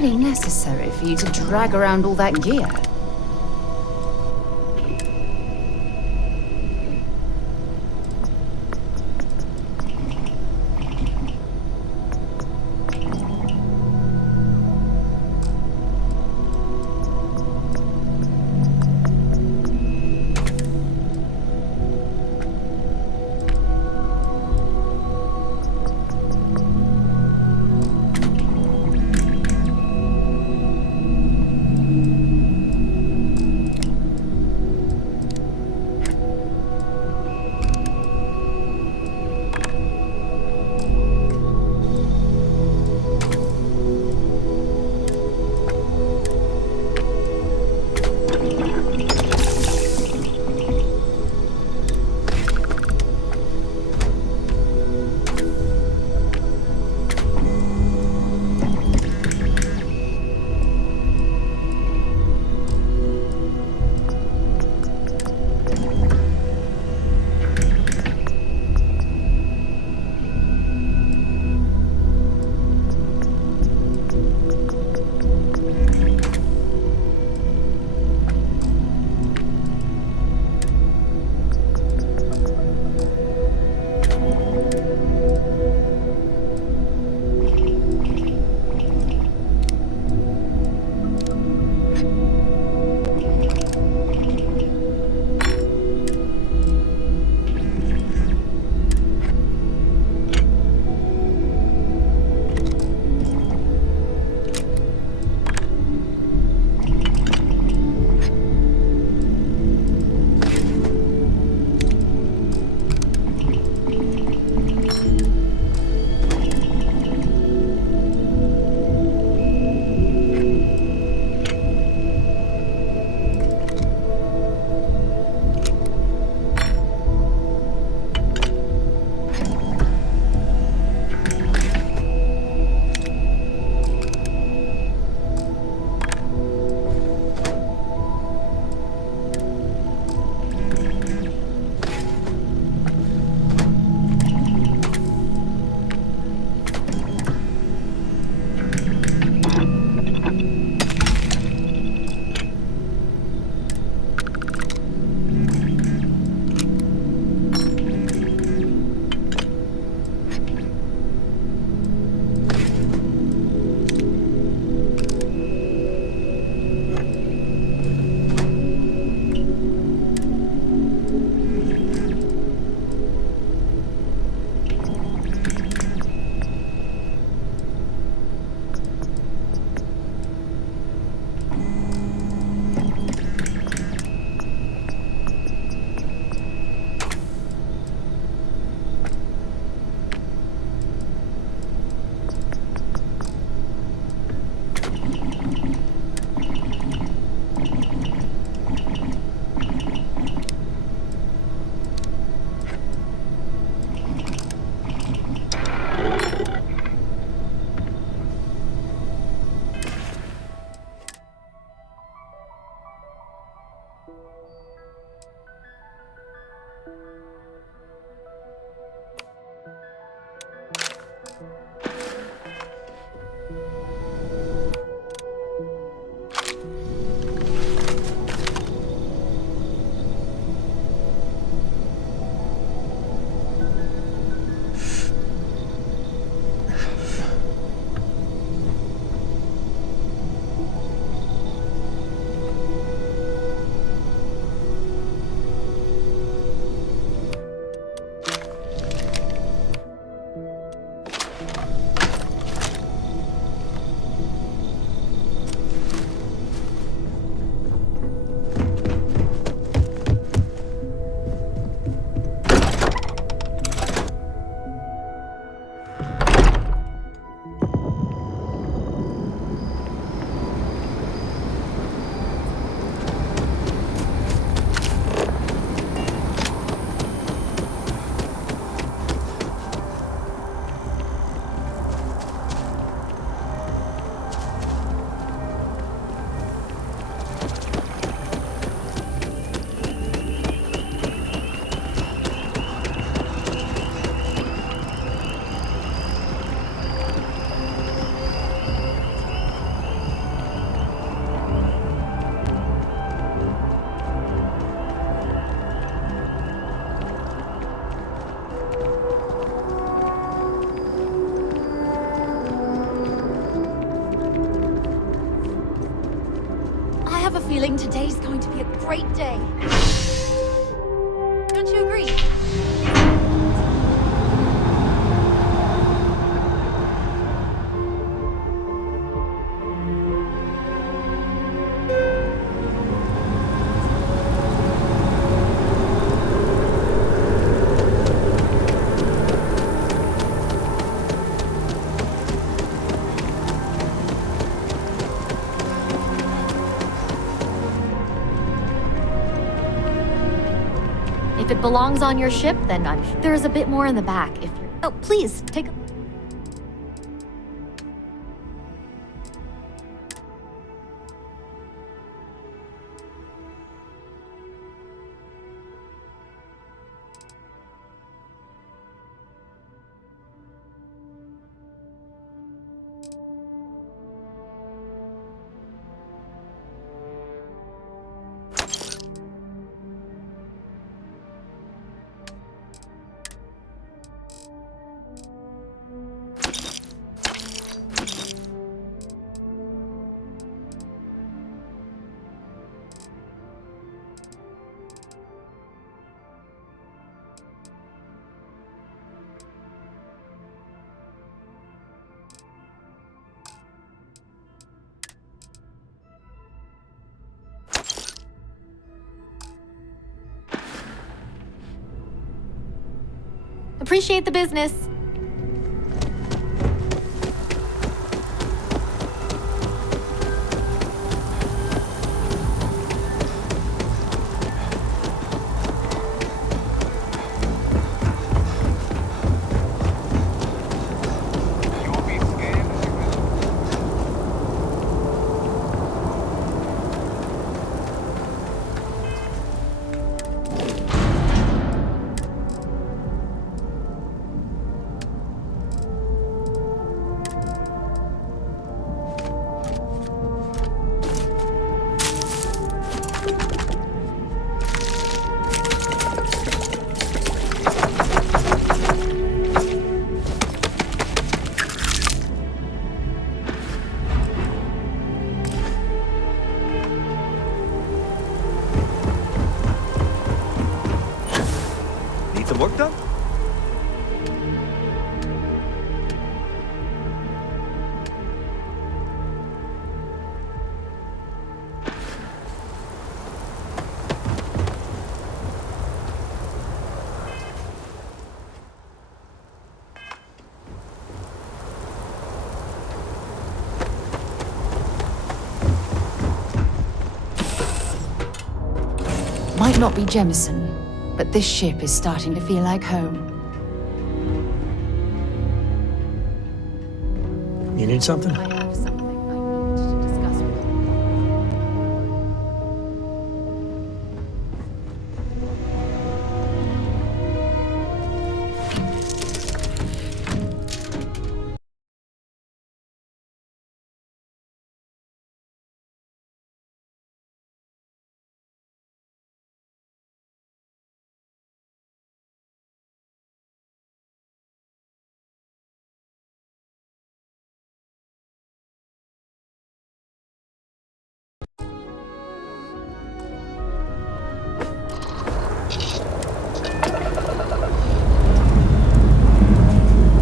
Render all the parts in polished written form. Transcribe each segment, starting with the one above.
really necessary for you to drag around all that gear? feeling today's going to be a great day. Don't you agree? If it belongs on your ship, then I'm sure there's a bit more in the back if you're... Oh, please, take a... Appreciate the business. Some work done? Might not be Jemison, but this ship is starting to feel like home. You need something? I have something I need to discuss with you.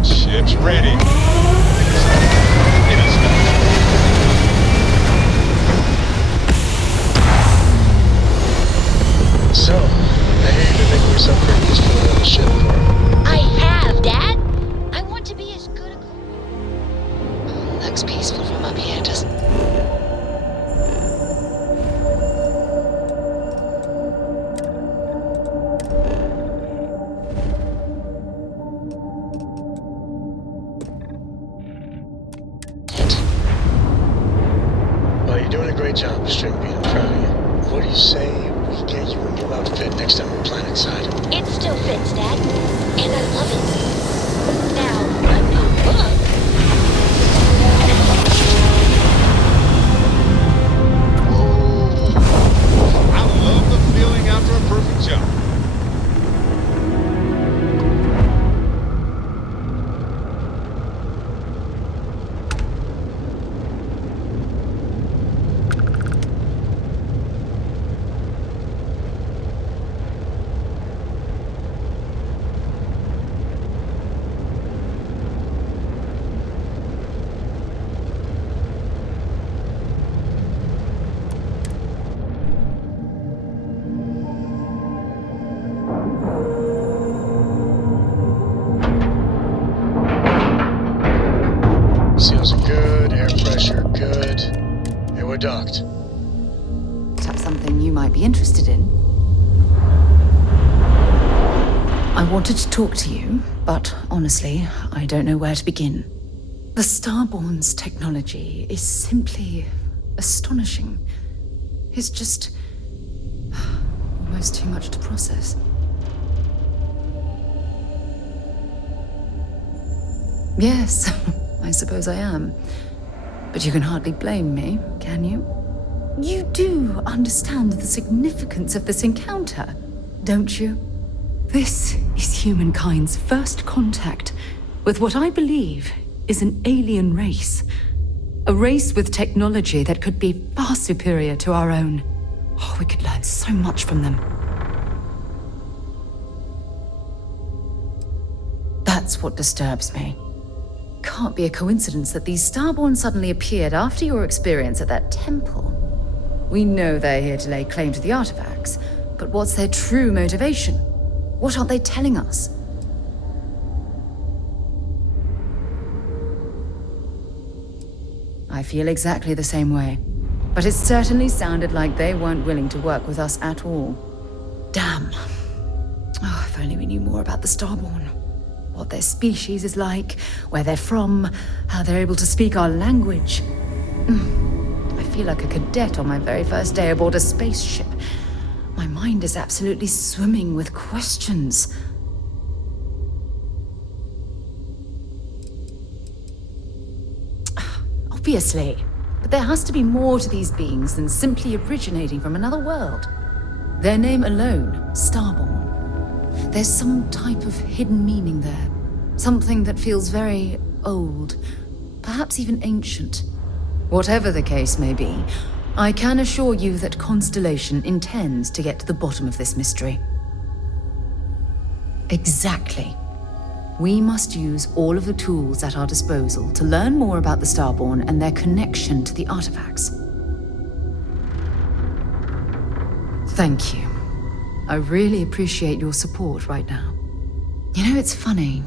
Ship's ready. It is not. So, I hear you've been making yourself pretty useful on the ship for him. I have, Dad. I want to be as good a crew. Looks peaceful from up here, doesn't it? Well, you're doing a great job, Stringbean. I'm proud of you. What do you say we get you a new outfit next time we're planetside? It still fits, Dad. And I love it. Now, I'm not love. I love the feeling after a perfect jump. might be interested in. I wanted to talk to you, but honestly, I don't know where to begin. The Starborn's technology is simply astonishing. It's just almost too much to process. Yes, I suppose I am. But you can hardly blame me, can you? You do understand the significance of this encounter, don't you? This is humankind's first contact with what I believe is an alien race. A race with technology that could be far superior to our own. Oh, we could learn so much from them. That's what disturbs me. Can't be a coincidence that these Starborn suddenly appeared after your experience at that temple. We know they're here to lay claim to the artifacts, but what's their true motivation? What aren't they telling us? I feel exactly the same way, but it certainly sounded like they weren't willing to work with us at all. Damn. Oh, if only we knew more about the Starborn. What their species is like, where they're from, how they're able to speak our language. I feel like a cadet on my very first day aboard a spaceship. My mind is absolutely swimming with questions. Obviously, but there has to be more to these beings than simply originating from another world. Their name alone, Starborn. There's some type of hidden meaning there. Something that feels very old, perhaps even ancient. Whatever the case may be, I can assure you that Constellation intends to get to the bottom of this mystery. Exactly. We must use all of the tools at our disposal to learn more about the Starborn and their connection to the artifacts. Thank you. I really appreciate your support right now. You know, it's funny.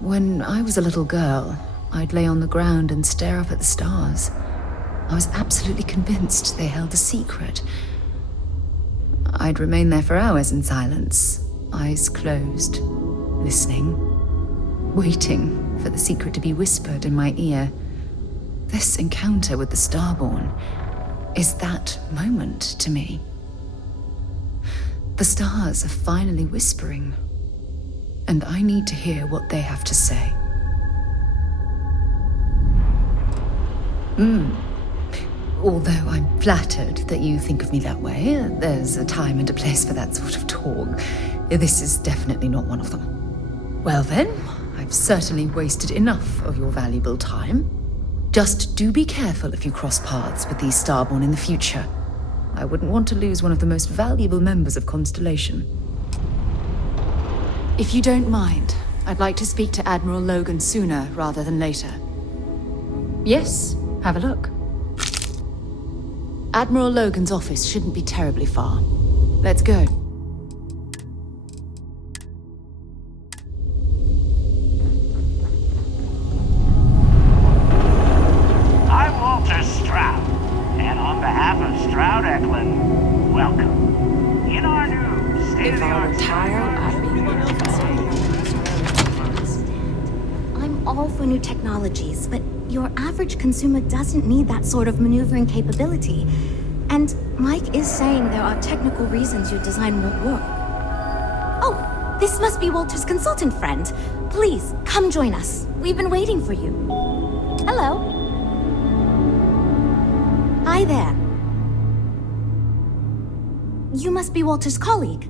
When I was a little girl, I'd lay on the ground and stare up at the stars. I was absolutely convinced they held a secret. I'd remain there for hours in silence, eyes closed, listening, waiting for the secret to be whispered in my ear. This encounter with the Starborn is that moment to me. The stars are finally whispering, and I need to hear what they have to say. Although I'm flattered that you think of me that way, there's a time and a place for that sort of talk. This is definitely not one of them. Well then, I've certainly wasted enough of your valuable time. Just do be careful if you cross paths with these Starborn in the future. I wouldn't want to lose one of the most valuable members of Constellation. If you don't mind, I'd like to speak to Admiral Logan sooner rather than later. Yes, have a look. Admiral Logan's office shouldn't be terribly far. Let's go. I'm Walter Stroud, and on behalf of Stroud Eklund, welcome. In our new state-of-the-art I'm all for new technologies, but your average consumer doesn't need that sort of maneuvering capability. And Mike is saying there are technical reasons your design won't work. Oh, this must be Walter's consultant friend. Please, come join us. We've been waiting for you. Hello. Hi there. You must be Walter's colleague.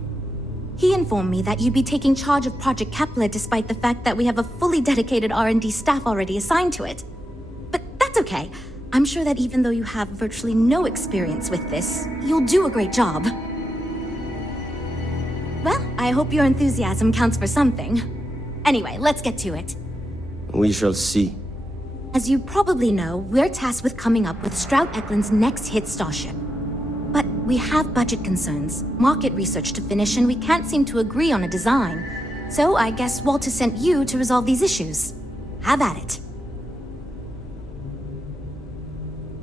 He informed me that you'd be taking charge of Project Kepler despite the fact that we have a fully dedicated R&D staff already assigned to it. But that's okay. I'm sure that even though you have virtually no experience with this, you'll do a great job. Well, I hope your enthusiasm counts for something. Anyway, let's get to it. We shall see. As you probably know, we're tasked with coming up with Stroud Eklund's next hit starship. But we have budget concerns, market research to finish, and we can't seem to agree on a design. So I guess Walter sent you to resolve these issues. Have at it.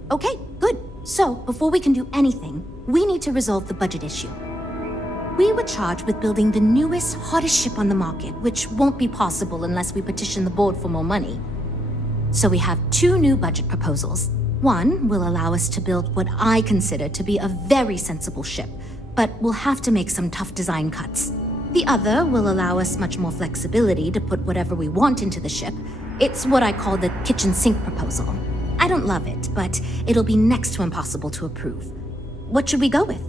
Okay, good. So, before we can do anything, we need to resolve the budget issue. We were charged with building the newest, hottest ship on the market, which won't be possible unless we petition the board for more money. So we have 2 new budget proposals. One will allow us to build what I consider to be a very sensible ship, but we'll have to make some tough design cuts. The other will allow us much more flexibility to put whatever we want into the ship. It's what I call the kitchen sink proposal. I don't love it, but it'll be next to impossible to approve. What should we go with?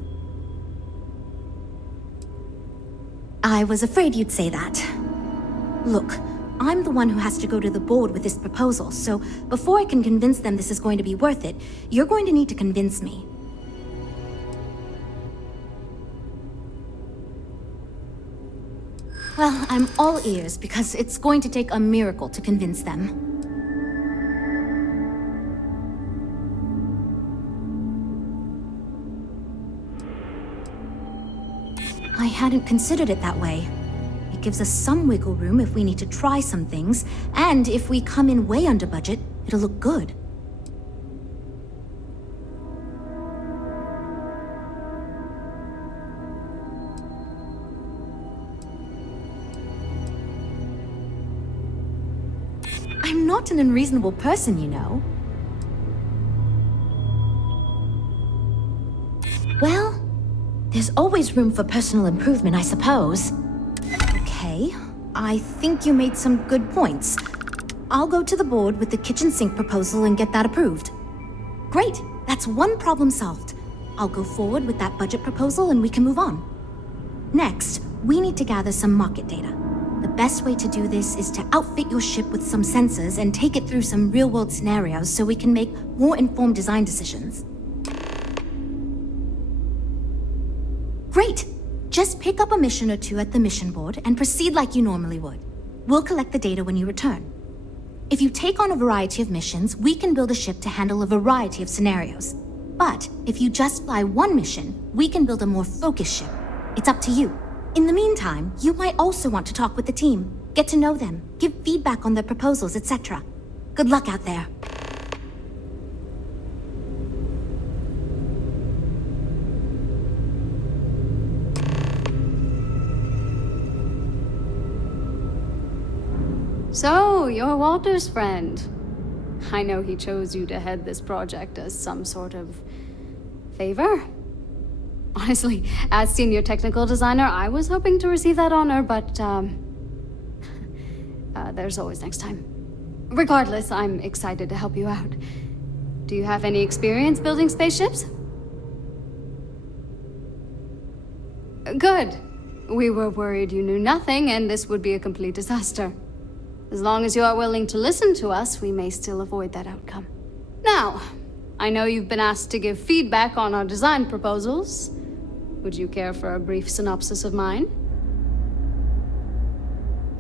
I was afraid you'd say that. Look, I'm the one who has to go to the board with this proposal, so before I can convince them this is going to be worth it, you're going to need to convince me. Well, I'm all ears because it's going to take a miracle to convince them. I hadn't considered it that way. It gives us some wiggle room if we need to try some things, and if we come in way under budget, it'll look good. I'm not an unreasonable person, you know. Well, there's always room for personal improvement, I suppose. Okay, I think you made some good points. I'll go to the board with the kitchen sink proposal and get that approved. Great, that's one problem solved. I'll go forward with that budget proposal and we can move on. Next, we need to gather some market data. The best way to do this is to outfit your ship with some sensors and take it through some real-world scenarios so we can make more informed design decisions. Great! Just pick up a mission or 2 at the mission board and proceed like you normally would. We'll collect the data when you return. If you take on a variety of missions, we can build a ship to handle a variety of scenarios. But if you just fly one mission, we can build a more focused ship. It's up to you. In the meantime, you might also want to talk with the team, get to know them, give feedback on their proposals, etc. Good luck out there. So, you're Walter's friend. I know he chose you to head this project as some sort of favor. Honestly, as senior technical designer, I was hoping to receive that honor, but, there's always next time. Regardless, I'm excited to help you out. Do you have any experience building spaceships? Good. We were worried you knew nothing, and this would be a complete disaster. As long as you are willing to listen to us, we may still avoid that outcome. Now, I know you've been asked to give feedback on our design proposals. Would you care for a brief synopsis of mine?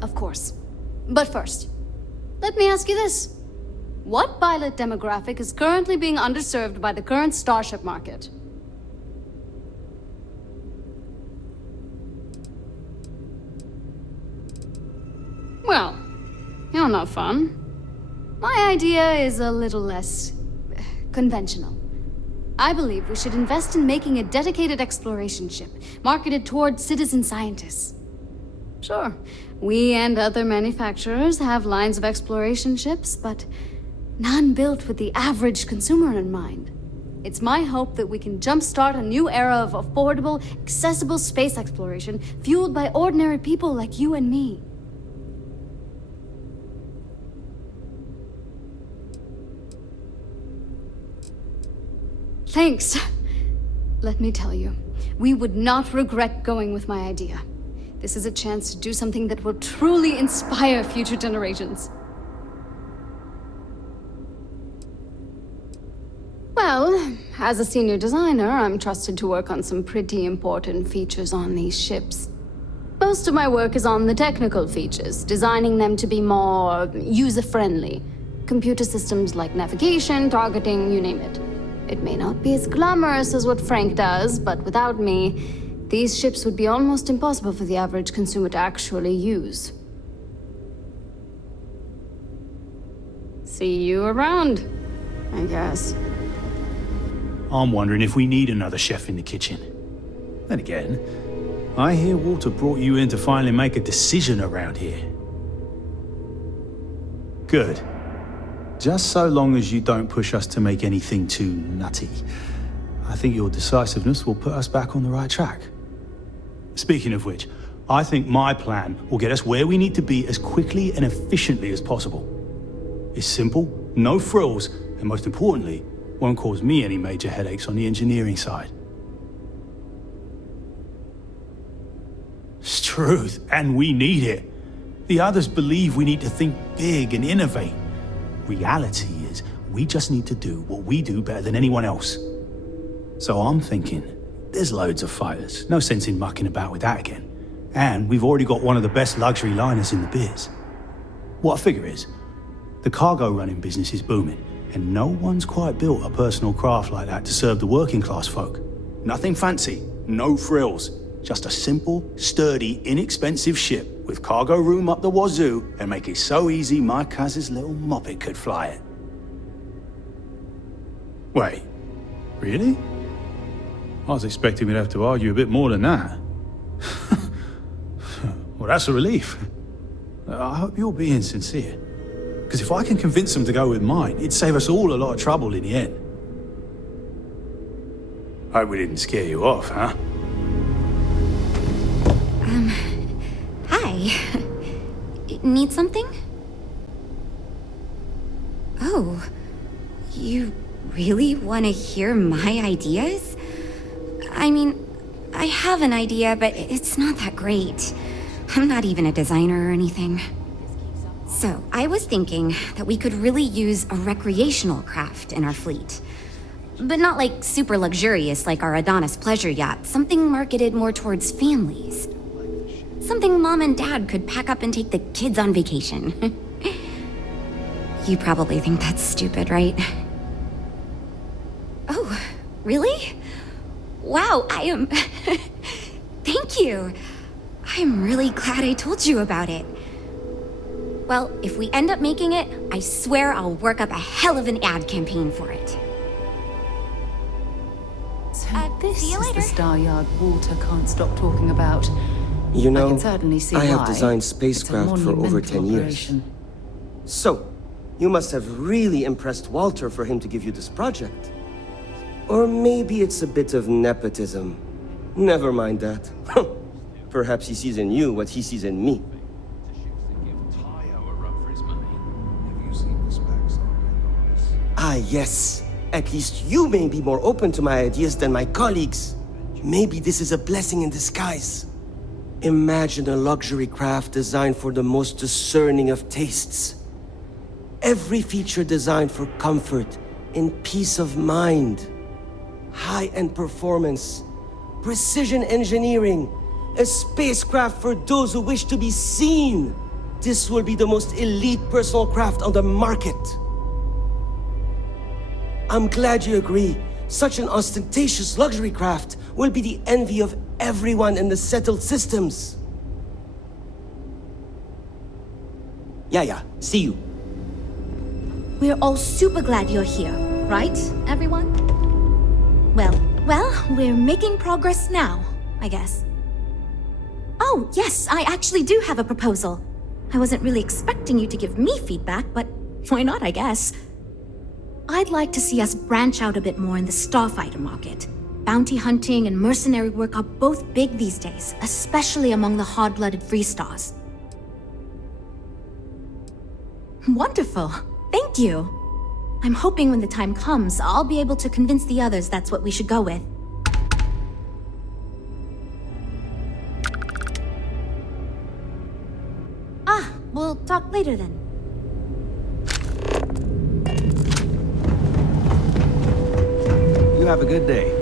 Of course. But first, let me ask you this. What pilot demographic is currently being underserved by the current starship market? Well, you're not fun. My idea is a little less conventional. I believe we should invest in making a dedicated exploration ship, marketed towards citizen scientists. Sure, we and other manufacturers have lines of exploration ships, but none built with the average consumer in mind. It's my hope that we can jumpstart a new era of affordable, accessible space exploration, fueled by ordinary people like you and me. Thanks. Let me tell you, we would not regret going with my idea. This is a chance to do something that will truly inspire future generations. Well, as a senior designer, I'm trusted to work on some pretty important features on these ships. Most of my work is on the technical features, designing them to be more user-friendly. Computer systems like navigation, targeting, you name it. It may not be as glamorous as what Frank does, but without me, these ships would be almost impossible for the average consumer to actually use. See you around, I guess. I'm wondering if we need another chef in the kitchen. Then again, I hear Walter brought you in to finally make a decision around here. Good. Just so long as you don't push us to make anything too nutty. I think your decisiveness will put us back on the right track. Speaking of which, I think my plan will get us where we need to be as quickly and efficiently as possible. It's simple, no frills, and most importantly, won't cause me any major headaches on the engineering side. It's truth, and we need it. The others believe we need to think big and innovate. Reality is, we just need to do what we do better than anyone else. So I'm thinking, there's loads of fighters, no sense in mucking about with that again. And we've already got one of the best luxury liners in the biz. What I figure is, the cargo running business is booming, and no one's quite built a personal craft like that to serve the working class folk. Nothing fancy, no frills, just a simple, sturdy, inexpensive ship with cargo room up the wazoo and make it so easy my cousin's little moppet could fly it. Wait, really? I was expecting we'd have to argue a bit more than that. Well, that's a relief. I hope you're being sincere. Because if I can convince them to go with mine, it'd save us all a lot of trouble in the end. Hope we didn't scare you off, huh? Hi. Need something? Oh, you really want to hear my ideas? I mean, I have an idea, but it's not that great. I'm not even a designer or anything. So, I was thinking that we could really use a recreational craft in our fleet. But not like super luxurious like our Adonis pleasure yacht, something marketed more towards families. Something mom and dad could pack up and take the kids on vacation. You probably think that's stupid, right? Oh, really? Wow, I am... Thank you. I'm really glad I told you about it. Well, if we end up making it, I swear I'll work up a hell of an ad campaign for it. So this see you is later. the Star Yard Walter can't stop talking about. You know, I can certainly see I have why. designed It's a spacecraft for over monumental 10 years. operation. So, you must have really impressed Walter for him to give you this project. Or maybe it's a bit of nepotism. Never mind that. Perhaps he sees in you what he sees in me. Ah, yes. At least you may be more open to my ideas than my colleagues. Maybe this is a blessing in disguise. Imagine a luxury craft designed for the most discerning of tastes. Every feature designed for comfort and peace of mind. High-end performance, precision engineering, a spacecraft for those who wish to be seen. This will be the most elite personal craft on the market. I'm glad you agree. Such an ostentatious luxury craft will be the envy of everyone in the settled systems. Yeah, see you. We're all super glad you're here, right, everyone? Well, we're making progress now, I guess. Oh, yes, I actually do have a proposal. I wasn't really expecting you to give me feedback, but why not, I guess? I'd like to see us branch out a bit more in the starfighter market. Bounty hunting and mercenary work are both big these days, especially among the hard-blooded free stars. Wonderful. Thank you. I'm hoping when the time comes, I'll be able to convince the others that's what we should go with. We'll talk later then. You have a good day.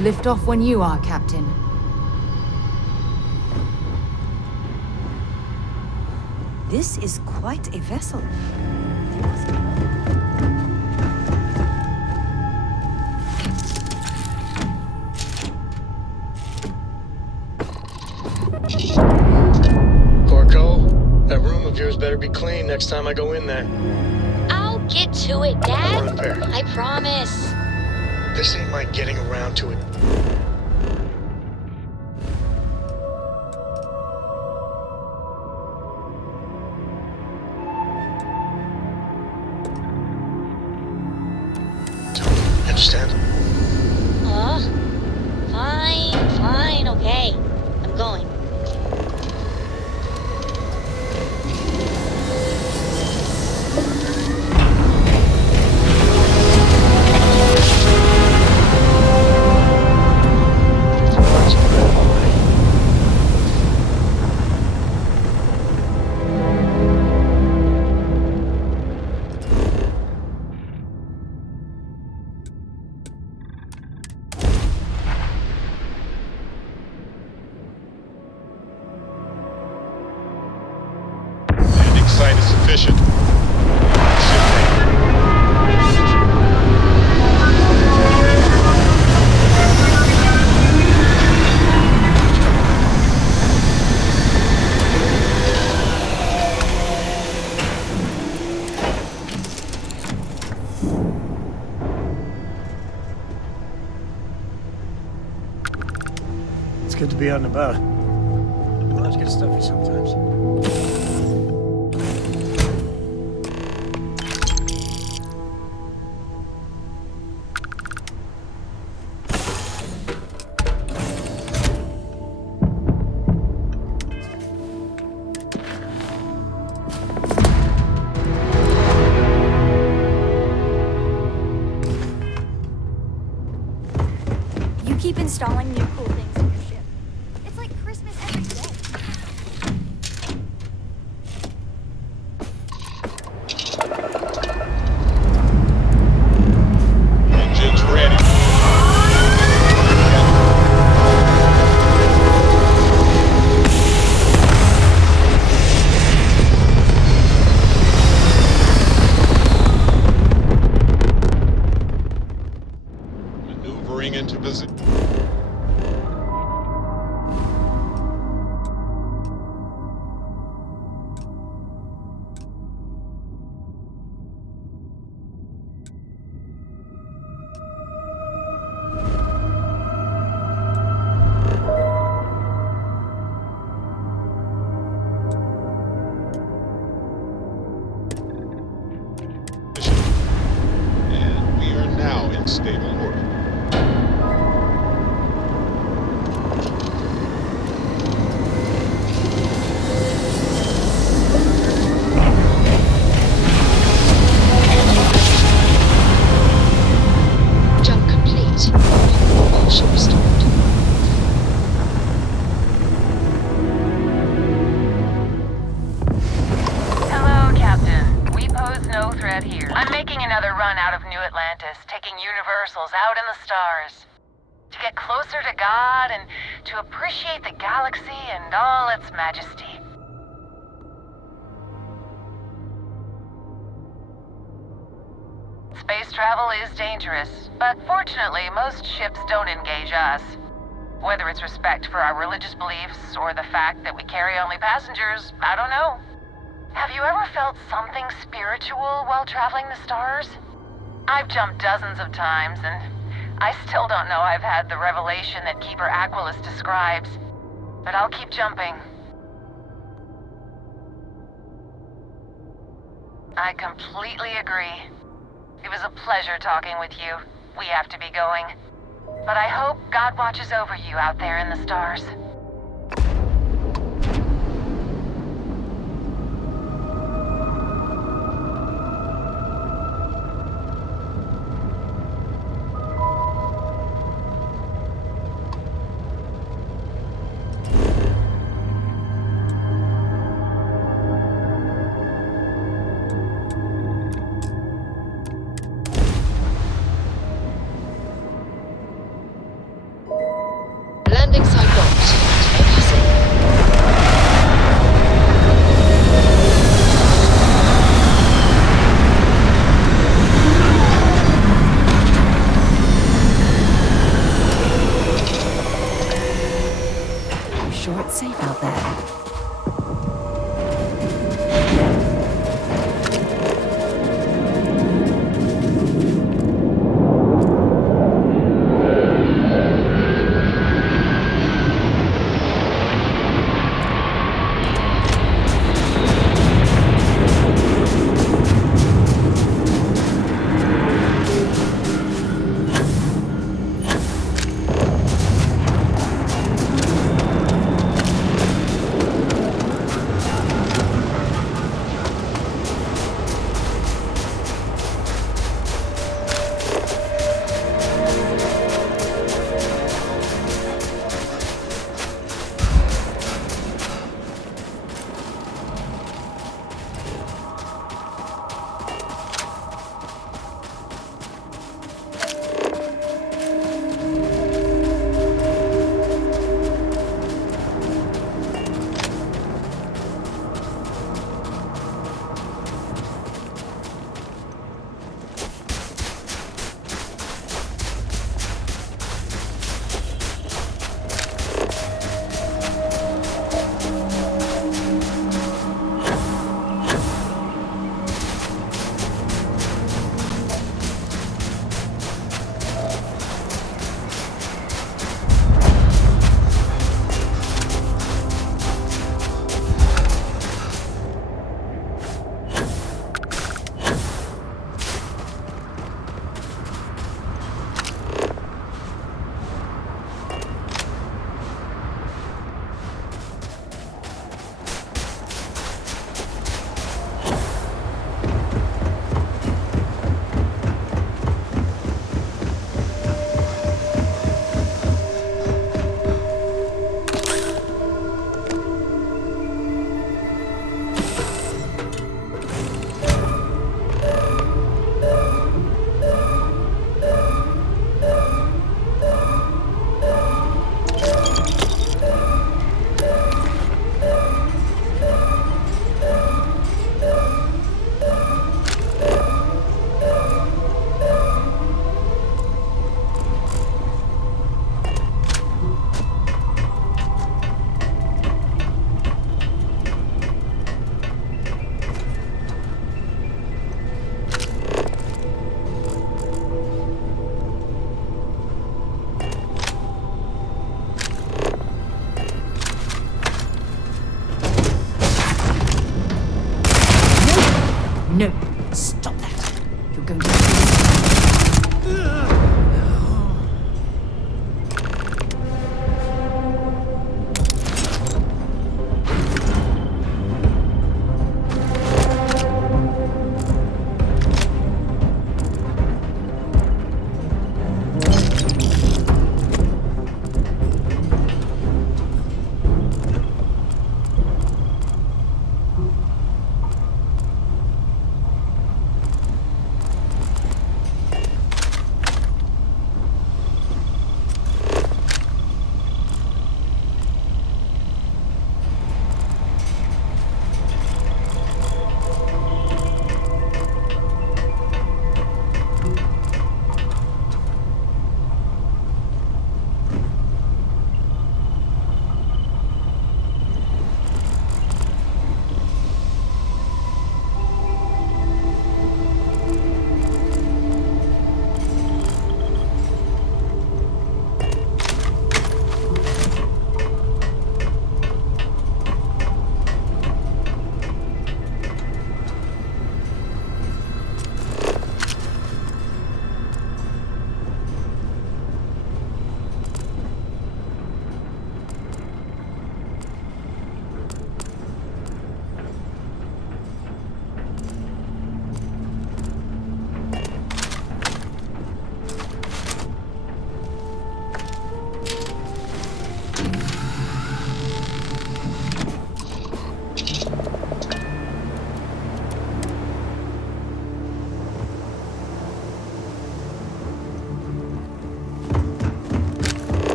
to lift off when you are, Captain. This is quite a vessel. Corco, that room of yours better be clean next time I go in there. I'll get to it, Dad. Run there. I promise. This ain't my getting around to it. Understand? Fine, okay. I'm going. Site is sufficient. It's good to be on the boat. Let's get stuffy sometimes. You keep installing new cool things in your ship. It's like Christmas every day. Engines ready. Maneuvering into position. And we are now in stable order. Jump complete. Motion restored. Hello, Captain. We pose no threat here. I'm making another run out of New Atlantis, taking Universals out in the stars. To get closer to God and to appreciate the galaxy and all its majesty. Space travel is dangerous, but fortunately, most ships don't engage us. Whether it's respect for our religious beliefs or the fact that we carry only passengers, I don't know. Have you ever felt something spiritual while traveling the stars? I've jumped dozens of times, and I still don't know I've had the revelation that Keeper Aquilus describes. But I'll keep jumping. I completely agree. It was a pleasure talking with you. We have to be going. But I hope God watches over you out there in the stars.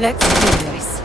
Let's do this.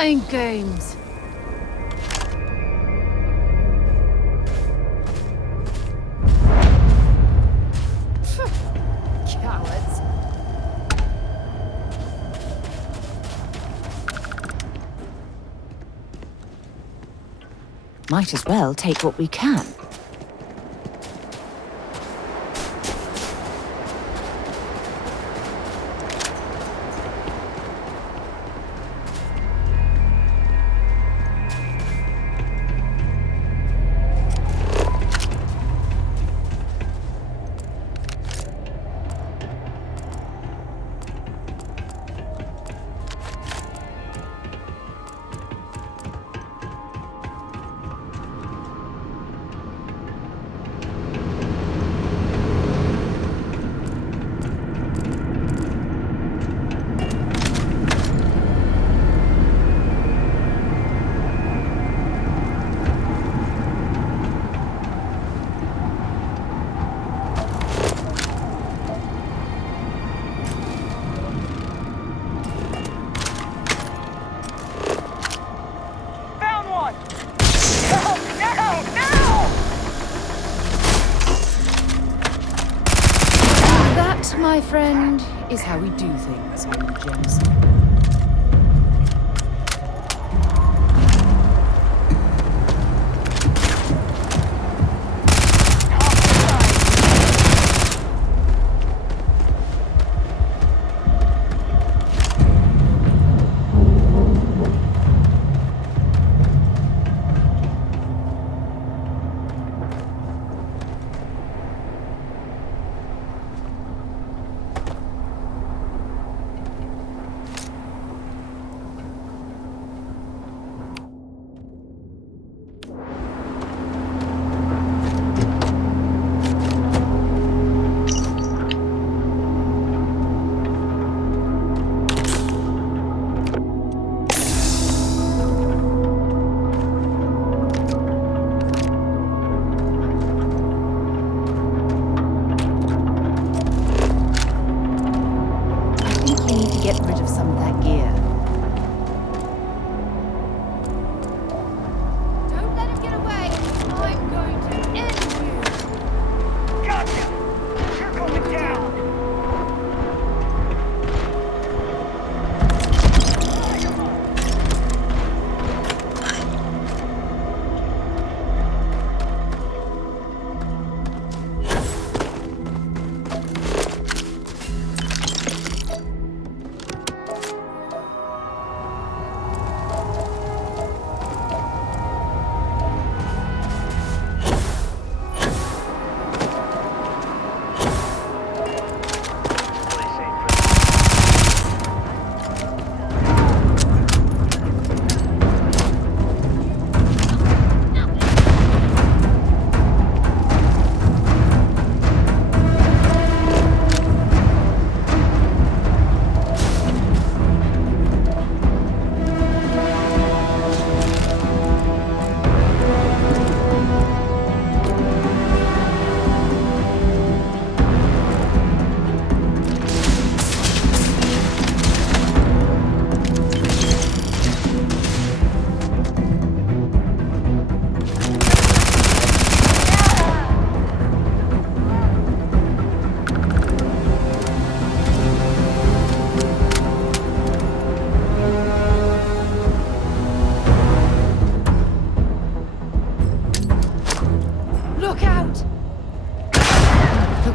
playing games. Cowards. Might as well take what we can. My friend, is how we do things on the gems.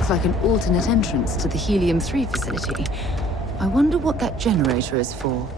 Like an alternate entrance to the Helium-3 facility. I wonder what that generator is for.